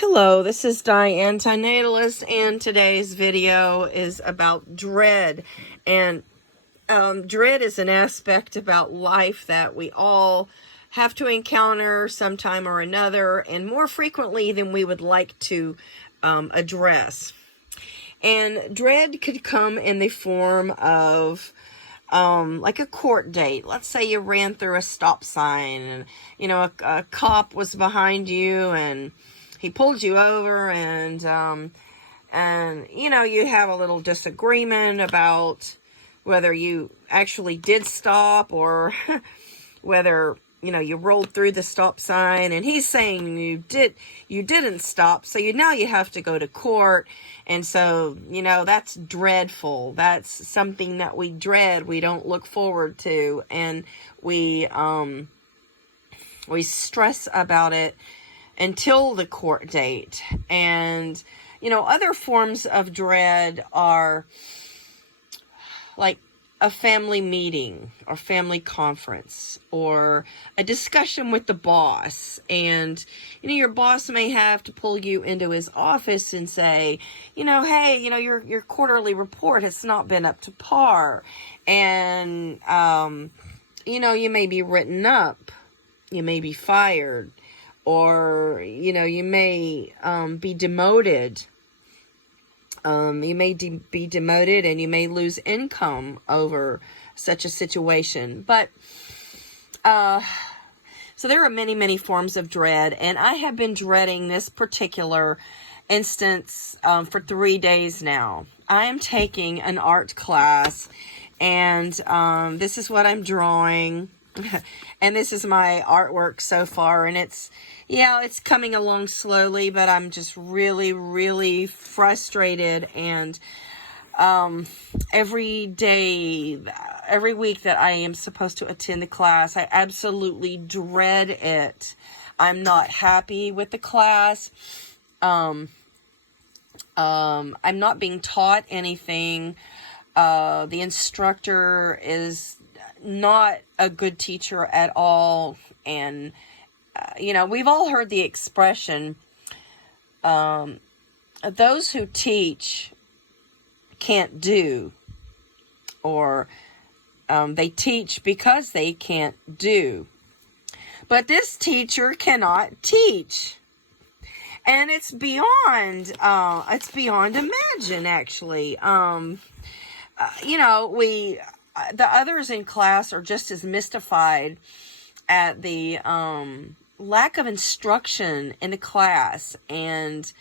Hello, this is Diane, Antinatalist, and today's video is about dread. And dread is an aspect about life that we all have to encounter sometime or another, and more frequently than we would like to address. And dread could come in the form of like a court date. Let's say you ran through a stop sign and, a cop was behind you and he pulled you over and you have a little disagreement about whether you actually did stop or whether, you rolled through the stop sign, and he's saying you didn't stop. So now you have to go to court. And so, that's dreadful. That's something that we dread. We don't look forward to, and we stress about it until the court date. And, other forms of dread are like a family meeting or family conference or a discussion with the boss. And, your boss may have to pull you into his office and say, hey, your quarterly report has not been up to par. And, you may be written up, you may be fired, or, you may be demoted. You may be demoted, and you may lose income over such a situation. But, so there are many, many forms of dread, and I have been dreading this particular instance for 3 days now. I am taking an art class, and this is what I'm drawing. And this is my artwork so far, and it's coming along slowly, but I'm just really, really frustrated. And every week that I am supposed to attend the class, I absolutely dread it. I'm not happy with the class. I'm not being taught anything. The instructor is not a good teacher at all. And we've all heard the expression, those who teach can't do, or they teach because they can't do. But this teacher cannot teach. And it's beyond imagine, actually. The others in class are just as mystified at the lack of instruction in the class. And,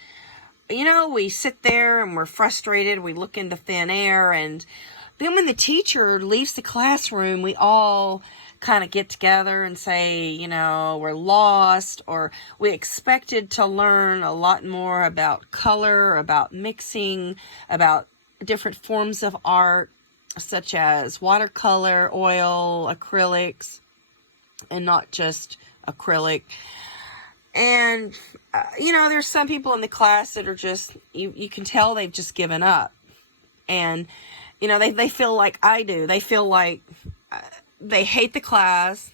we sit there and we're frustrated. We look into thin air. And then when the teacher leaves the classroom, we all kind of get together and say, we're lost, or we expected to learn a lot more about color, about mixing, about different forms of art, such as watercolor, oil, acrylics, and not just acrylic. And, there's some people in the class that are just, you can tell they've just given up. And, they feel like I do. They feel like they hate the class.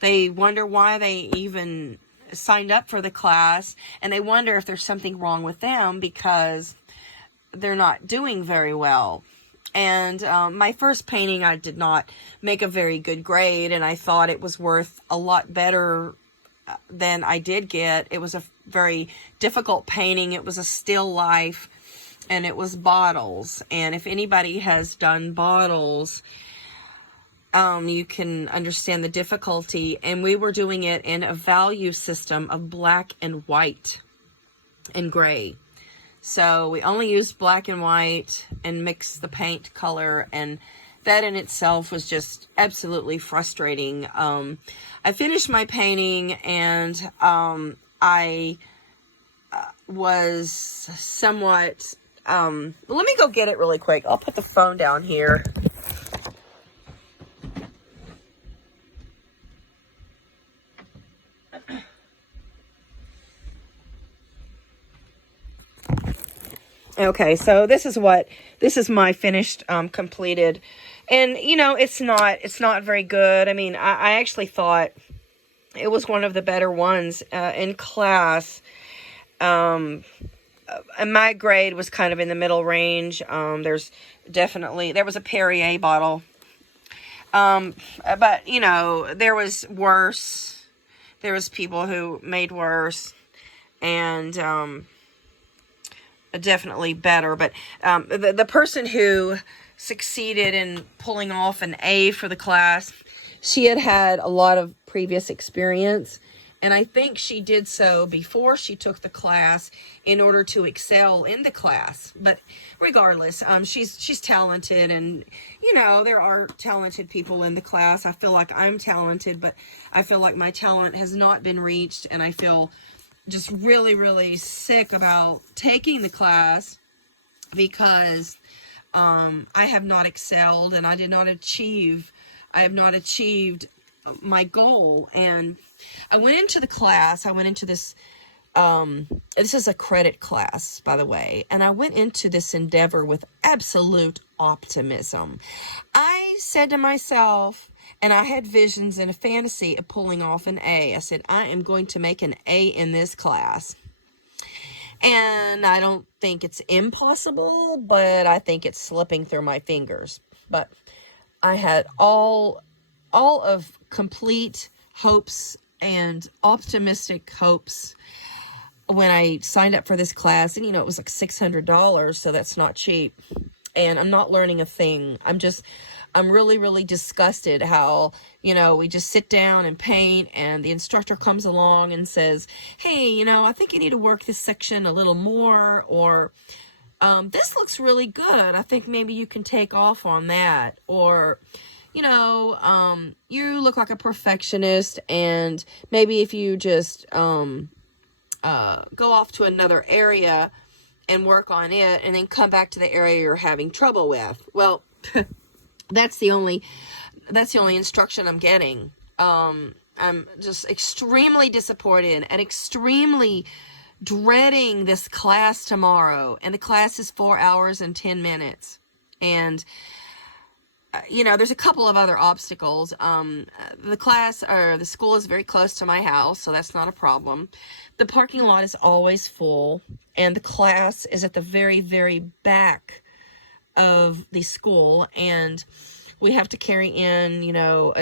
They wonder why they even signed up for the class. And they wonder if there's something wrong with them because they're not doing very well. And my first painting, I did not make a very good grade, and I thought it was worth a lot better than I did get. It was a very difficult painting. It was a still life, and it was bottles. And if anybody has done bottles, you can understand the difficulty. And we were doing it in a value system of black and white and gray. So we only used black and white and mixed the paint color, and that in itself was just absolutely frustrating. I finished my painting, and I was somewhat... let me go get it really quick. I'll put the phone down here. Okay, so this is my finished, completed, and it's not very good. I mean, I actually thought it was one of the better ones in class, And my grade was kind of in the middle range. There was a Perrier bottle. But, you know, there was worse. There was people who made worse. And definitely better. But the person who succeeded in pulling off an A for the class, she had a lot of previous experience. And I think she did so before she took the class in order to excel in the class. But regardless, she's talented, and you know, there are talented people in the class. I feel like I'm talented, but I feel like my talent has not been reached, and I feel just really, really sick about taking the class because I have not excelled, and I have not achieved my goal. And I went into the class, this is a credit class, by the way, and I went into this endeavor with absolute optimism. I said to myself, and I had visions and a fantasy of pulling off an A. I said, I am going to make an A in this class. And I don't think it's impossible, but I think it's slipping through my fingers. But I had all of complete hopes and optimistic hopes when I signed up for this class. And, you know, it was like $600, so that's not cheap. And I'm not learning a thing. I'm really, really disgusted how, you know, we just sit down and paint, and the instructor comes along and says, hey, you know, I think you need to work this section a little more, or this looks really good. I think maybe you can take off on that. Or, you know, you look like a perfectionist, and maybe if you just go off to another area and work on it, and then come back to the area you're having trouble with. Well, that's the only instruction I'm getting. I'm just extremely disappointed and extremely dreading this class tomorrow. And the class is 4 hours and 10 minutes. And you know, there's a couple of other obstacles. The school is very close to my house, so that's not a problem. The parking lot is always full, and the class is at the very, very back of the school, and we have to carry in, you know,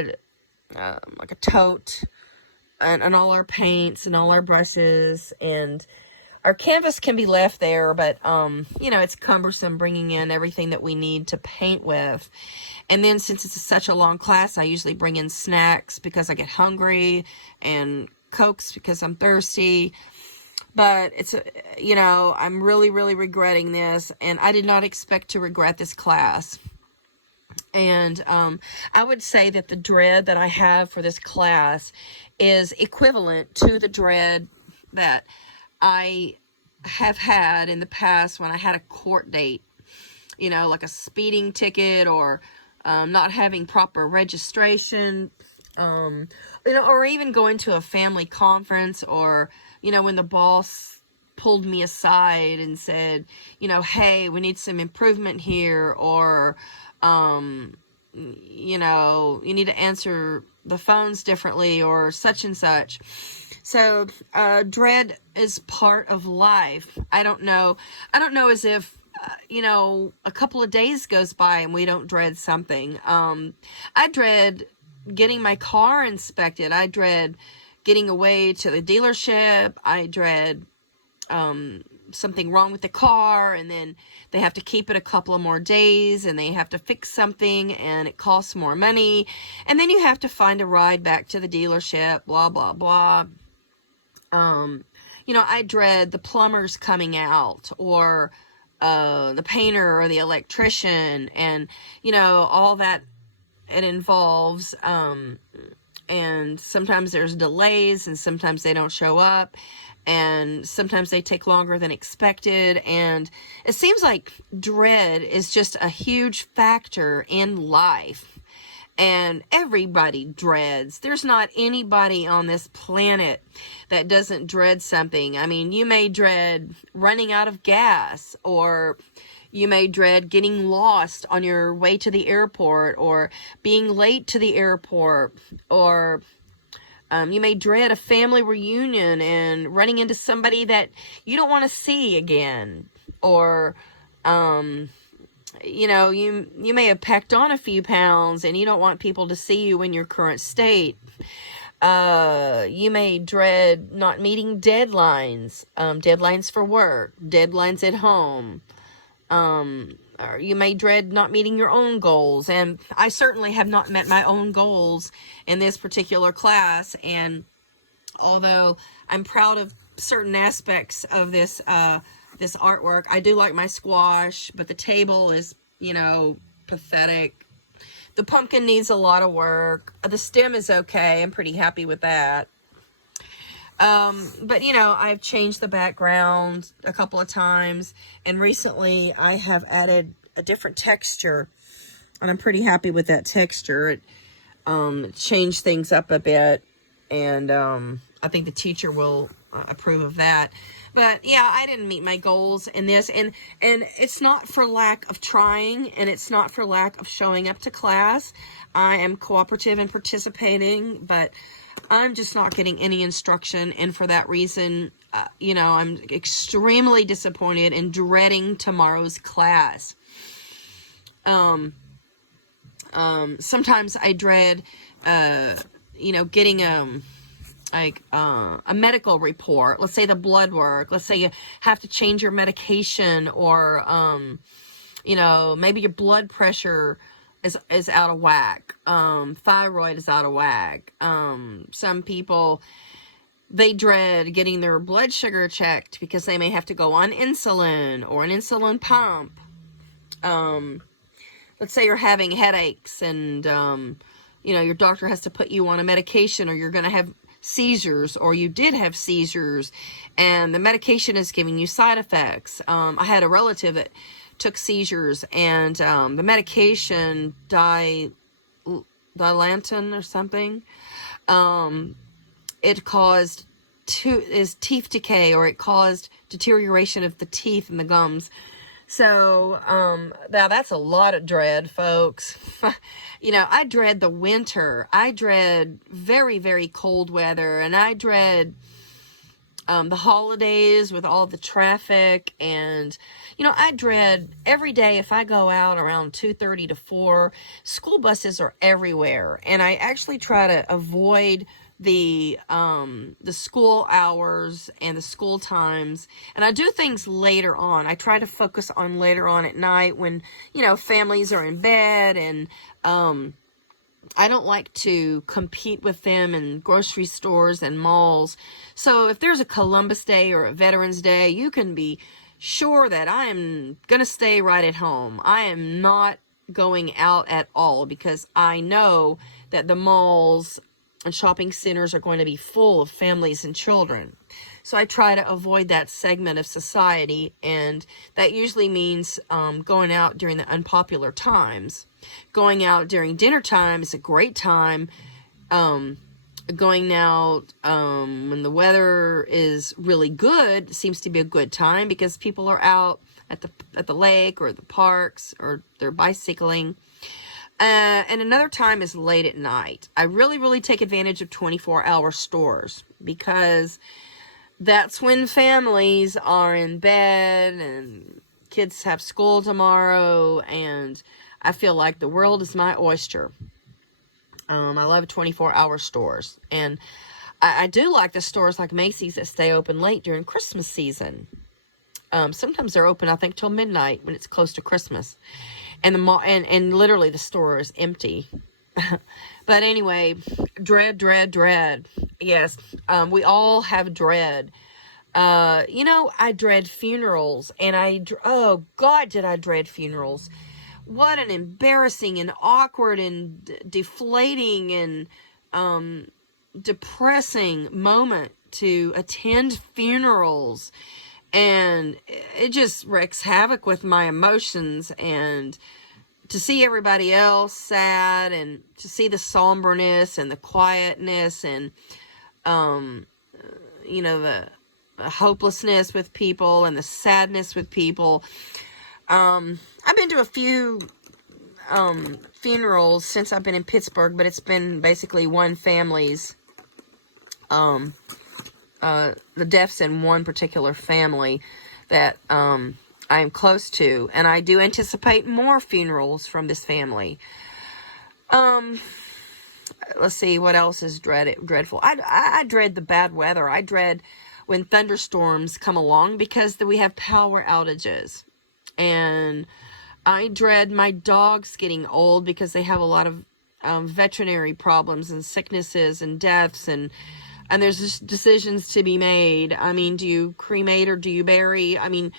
like a tote, and all our paints and all our brushes, and our canvas can be left there, but, you know, it's cumbersome bringing in everything that we need to paint with. And then since it's such a long class, I usually bring in snacks because I get hungry, and Cokes because I'm thirsty. But you know, I'm really, really regretting this, and I did not expect to regret this class. And I would say that the dread that I have for this class is equivalent to the dread that I have had in the past when I had a court date, you know, like a speeding ticket, or not having proper registration, you know, or even going to a family conference, or, you know, when the boss pulled me aside and said, you know, hey, we need some improvement here, or, you know, you need to answer the phones differently, or such and such. So, dread is part of life. I don't know as if, you know, a couple of days goes by and we don't dread something. I dread getting my car inspected. I dread getting away to the dealership. I dread, something wrong with the car, and then they have to keep it a couple of more days, and they have to fix something, and it costs more money, and then you have to find a ride back to the dealership, blah, blah, blah. You know, I dread the plumbers coming out, or the painter or the electrician, and, you know, all that it involves. And sometimes there's delays, and sometimes they don't show up, and sometimes they take longer than expected. And it seems like dread is just a huge factor in life. And everybody dreads. There's not anybody on this planet that doesn't dread something. I mean, you may dread running out of gas, or you may dread getting lost on your way to the airport, or being late to the airport, or You may dread a family reunion and running into somebody that you don't want to see again. Or, you know, you may have packed on a few pounds and you don't want people to see you in your current state. You may dread not meeting deadlines, deadlines for work, deadlines at home. Or you may dread not meeting your own goals. And I certainly have not met my own goals in this particular class. And although I'm proud of certain aspects of this, this artwork, I do like my squash, but the table is, you know, pathetic. The pumpkin needs a lot of work. The stem is okay. I'm pretty happy with that. But, you know, I've changed the background a couple of times. And recently I have added a different texture. And I'm pretty happy with that texture. It changed things up a bit. And I think the teacher will approve of that. But yeah, I didn't meet my goals in this, and it's not for lack of trying, and it's not for lack of showing up to class. I am cooperative and participating, but I'm just not getting any instruction, and for that reason, you know, I'm extremely disappointed and dreading tomorrow's class. Sometimes I dread, you know, getting like a medical report. Let's say the blood work. Let's say you have to change your medication, or you know, maybe your blood pressure is out of whack. Thyroid is out of whack. Some people, they dread getting their blood sugar checked because they may have to go on insulin or an insulin pump. Let's say you're having headaches and you know, your doctor has to put you on a medication, or you're going to have seizures, or you did have seizures and the medication is giving you side effects. I had a relative that took seizures, and the medication Dilantin or something, it caused teeth decay, or it caused deterioration of the teeth and the gums. So now that's a lot of dread, folks. You know, I dread the winter. I dread very, very cold weather, and I dread the holidays with all the traffic. And, you know, I dread every day if I go out around 2:30 to 4, school buses are everywhere. And I actually try to avoid the school hours and the school times, and I do things later on. I try to focus on later on at night when, you know, families are in bed, and I don't like to compete with them in grocery stores and malls. So if there's a Columbus Day or a Veterans Day, you can be sure that I am gonna stay right at home. I am not going out at all, because I know that the malls and shopping centers are going to be full of families and children. So I try to avoid that segment of society, and that usually means going out during the unpopular times. Going out during dinner time is a great time. Going out when the weather is really good seems to be a good time, because people are out at the lake or the parks, or they're bicycling. And another time is late at night. I really, really take advantage of 24-hour stores, because that's when families are in bed and kids have school tomorrow, and I feel like the world is my oyster. I love 24-hour stores, and I do like the stores like Macy's that stay open late during Christmas season. Sometimes they're open, I think, till midnight when it's close to Christmas. And the mall, and literally the store is empty. But anyway, dread. Yes, we all have dread. You know, I dread funerals, and oh God, did I dread funerals. What an embarrassing and awkward and deflating and depressing moment to attend funerals. And it just wreaks havoc with my emotions, and to see everybody else sad, and to see the somberness and the quietness, and, you know, the hopelessness with people and the sadness with people. I've been to a few funerals since I've been in Pittsburgh, but it's been basically one family's the deaths in one particular family that I am close to, and I do anticipate more funerals from this family. Let's see, what else is dreadful. I dread the bad weather. I dread when thunderstorms come along because we have power outages. And I dread my dogs getting old because they have a lot of veterinary problems and sicknesses and deaths, and there's just decisions to be made. I mean, do you cremate or do you bury? I mean,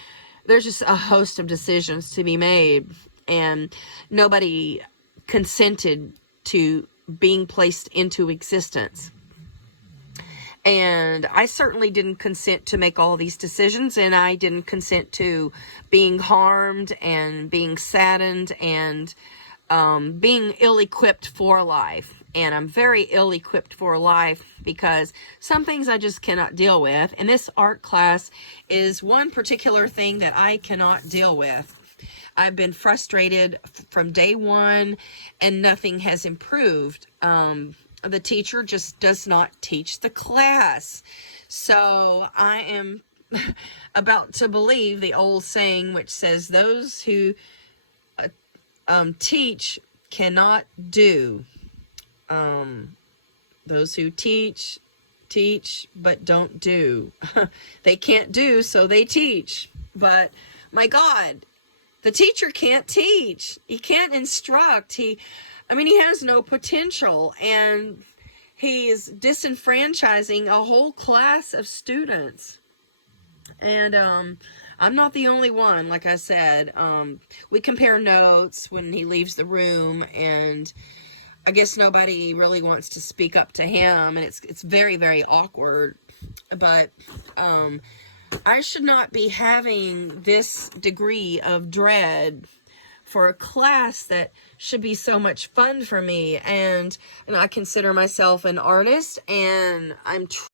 there's just a host of decisions to be made, and nobody consented to being placed into existence. And I certainly didn't consent to make all these decisions, and I didn't consent to being harmed and being saddened and being ill-equipped for life. And I'm very ill-equipped for life because some things I just cannot deal with. And this art class is one particular thing that I cannot deal with. I've been frustrated from day one, and nothing has improved. The teacher just does not teach the class. So I am about to believe the old saying, which says, those who teach cannot do. Those who teach but don't do. They can't do, so they teach. But my God, the teacher can't teach. He can't instruct. He has no potential, and he is disenfranchising a whole class of students. And I'm not the only one. Like I said, we compare notes when he leaves the room, and I guess nobody really wants to speak up to him, and it's very, very awkward. But I should not be having this degree of dread for a class that should be so much fun for me. And I consider myself an artist, and I'm